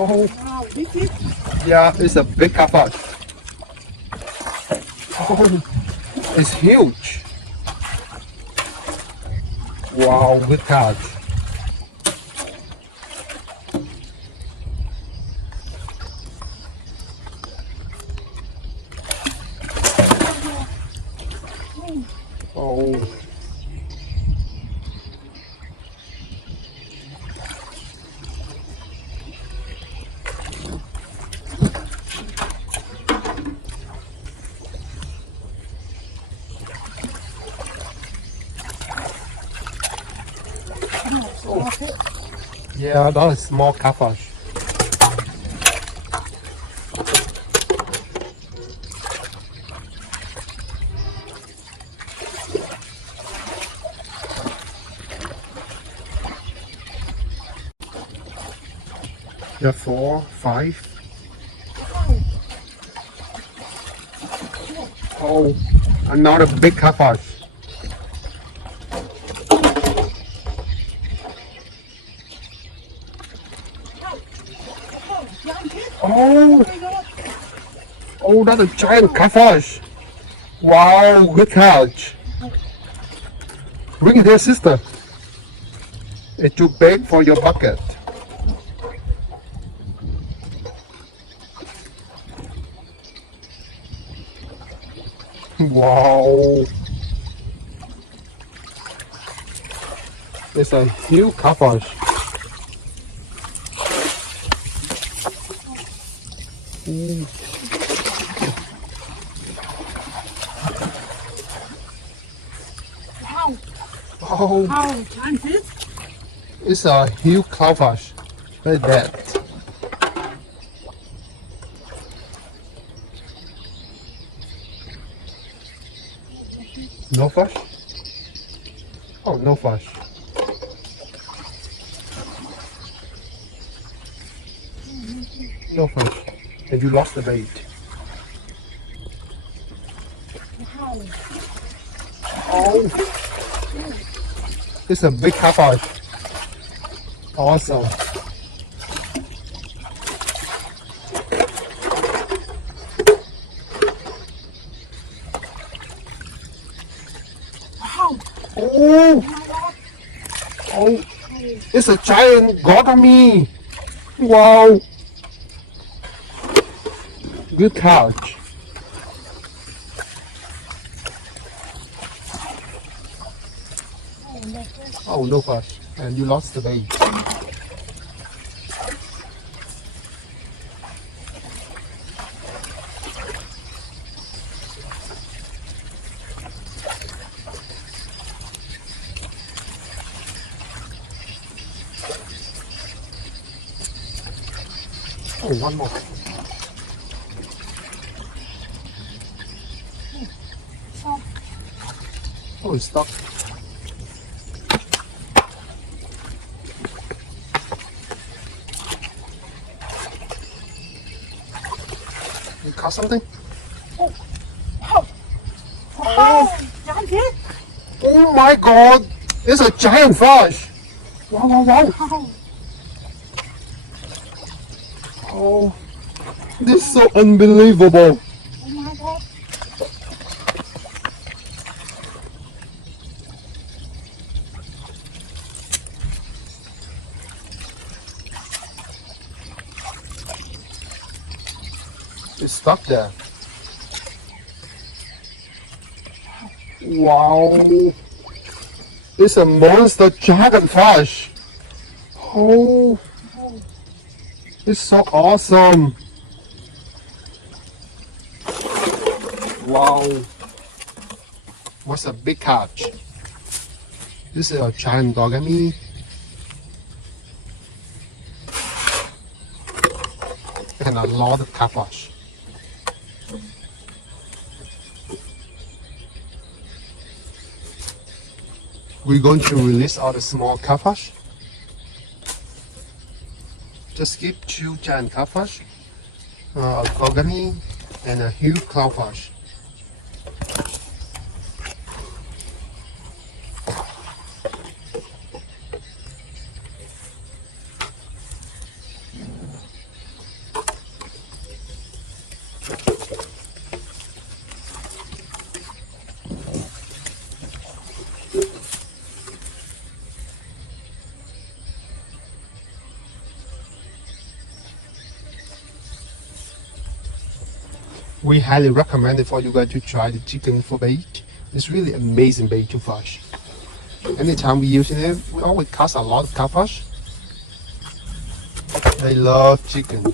Oh, Wow, this is yeah, it's a big catfish. Oh, it's huge. Wow, good catch. Oh, yeah, that is small catfish. Yeah, 4, 5. Oh, another big catfish. Oh, oh, that's a giant catfish. Wow, good catch. Bring it here, sister. It's too big for your bucket. Wow, it's a huge catfish. wow. Oh, How giant is? it's a huge catfish. Look at that. No fish? Oh, no fish. No fish. Have you lost the bait? Wow. Oh, it's a big catfish. Awesome. Wow. Oh, oh, it's a giant gourami. Wow. Good catch. Oh, no fish. And you lost the bait. Oh, one more. Oh, it's stuck. You caught something? Wow, giant is? Oh my god! It's a giant fish! Wow, wow, wow! Wow. Oh, this is so unbelievable! Oh my God. It's stuck there. Wow! It's a monster giant fish! Oh, it's so awesome! Wow! What's a big catch? This is a giant dogami. And a lot of catfish. We're going to release all the small catfish. Just keep 2 giant catfish, a dogami, and a huge clownfish. we highly recommend it for you guys to try the chicken for bait. It's really amazing bait to fish. Anytime we using it, we always catch a lot of catfish. They love chicken.